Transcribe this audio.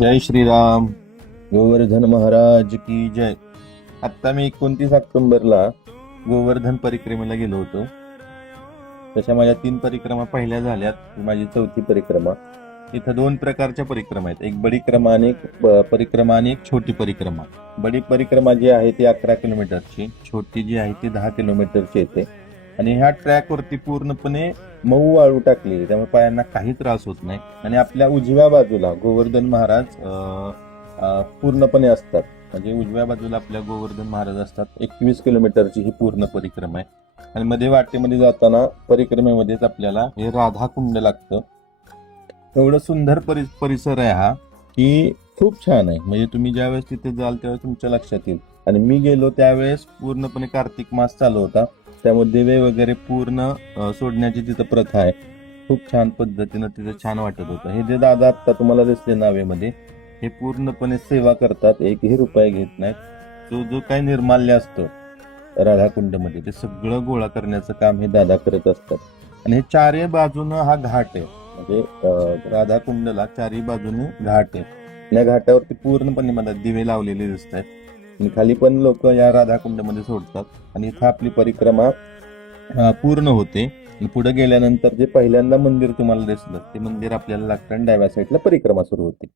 जय श्रीराम. गोवर्धन महाराज की जय. आत्ता मी 29 ऑक्टोबरला गोवर्धन परिक्रमेला गेलो होतो. तशा माझ्या 3 परिक्रमा पहिल्या झाल्यात. ही माझी 4थी परिक्रमा. इथं 2 प्रकारच्या परिक्रमा आहेत, एक बडी परिक्रमा आणि एक छोटी परिक्रमा. बडी परिक्रमा जी आहे ती 11 किलोमीटरची, छोटी जी आहे ती 10 किलोमीटरची येते. आणि ह्या ट्रॅकवरती पूर्णपणे मऊ वाळू टाकली, त्यामुळे पायांना काही त्रास होत नाही. आणि आपल्या उजव्या बाजूला गोवर्धन महाराज पूर्णपणे असतात. म्हणजे उजव्या बाजूला आपल्या गोवर्धन महाराज असतात. 21 किलोमीटरची ही पूर्ण परिक्रमा आहे. आणि मध्ये वाटेमध्ये जाताना परिक्रमेमध्येच आपल्याला हे राधा कुंड लागतं. एवढं सुंदर परिसर आहे हा, की खूप छान आहे. म्हणजे तुम्ही ज्यावेळेस तिथे जाल त्यावेळेस तुमच्या लक्षात येईल. आणि मी गेलो त्यावेळेस पूर्णपणे कार्तिक मास चालू होता, त्यामुळे दिवे वगैरे पूर्ण सोडण्याची तिथं प्रथा आहे. खूप छान पद्धतीनं तिथं छान वाटत होतं. हे जे दादा आत्ता तुम्हाला दिसले नावेमध्ये, हे पूर्णपणे सेवा करतात, एकही रुपये घेत नाहीत. जो काही निर्माल्य असतं राधाकुंडमध्ये ते सगळं गोळा करण्याचं काम हे दादा करत असतात. आणि हे चारही बाजूनं हा घाट आहे. म्हणजे राधाकुंडला चारही बाजूने घाट आहे. या घाटावरती पूर्णपणे मला दिवे लावलेले दिसत आहेत. आणि खाली पण लोक या राधाकुंडमध्ये सोडतात. आणि इथं आपली परिक्रमा पूर्ण होते. पुढे गेल्यानंतर जे पहिल्यांदा मंदिर तुम्हाला दिसलं ते मंदिर आपल्याला लागतं आणि डाव्या साईडला परिक्रमा सुरू होते.